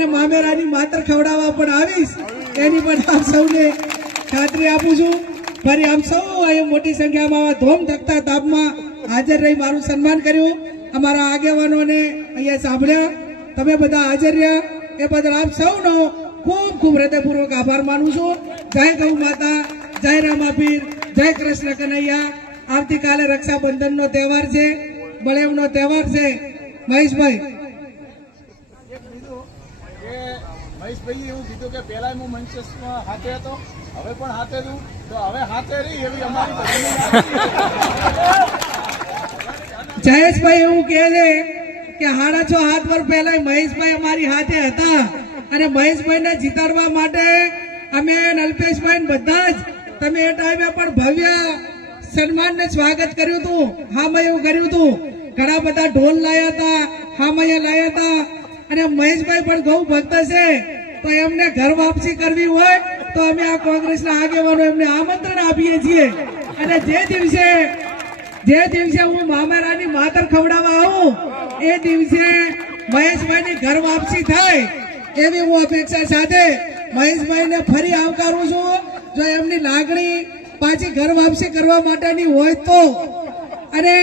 અને મામેરાની માતર ખવડાવવા પણ આવીશ. એની પણ આપ સૌને ખાતરી આપું છું. ફરી આમ સૌ અહીં મોટી સંખ્યામાં આવા ધોમ ધકતા તાપમાં હાજર રહી મારું સન્માન કર્યું. અમારા આગેવાનોને અહીંયા સાંભળ્યા. તમે બધા હાજર રહ્યા. એ બદલ આપ સૌનો ખૂબ ખૂબ હૃદયપૂર્વક આભાર માનું છું. જય ગૌ માતા, જય રામાપીર, જય કૃષ્ણ કનૈયા. આવતીકાલે રક્ષાબંધનનો તહેવાર છે, બળેવનો તહેવાર છે. મહેશભાઈ કે મહેશભાઈએ એવું કીધું કે પહેલા હું મંચમાં હાથે હતો, હવે પણ હાથે છું. તો હવે હાથે રહી એવી અમારી જયેશભાઈ એવું કહે છે કે હાડા છો હાથ પર પહેલા મહેશભાઈ અમારી હાથે હતા. અને મહેશભાઈને જીતાડવા માટે અમે નલપેશભાઈ બધા જ તમે એ ટાઈમે પણ ભવ્ય સન્માન ને સ્વાગત કર્યું હતું. હા મેં એવું કર્યું હતું. ઘણા બધા ઢોલ લાયા હતા હા મેં લાયા હતા. અને મહેશભાઈ પણ ગૌ ભક્ત છે. તો એમને ઘર વાપસી કરવી હોય તો અમે આ કોંગ્રેસના આગેવાનો એમને આમંત્રણ આપીએ છીએ. અને જે દિવસે જે દિવસે હું મામારાની માતર ખવડાવવા આવું, એ દિવસે મહેશભાઈની ઘર વાપસી થાય એવી હું અપેક્ષા સાથે મહેશભાઈને ફરી આવકારું છું. જો એમની લાગણી પાછી ઘર વાપસી કરવા માટેની હોય તો. અને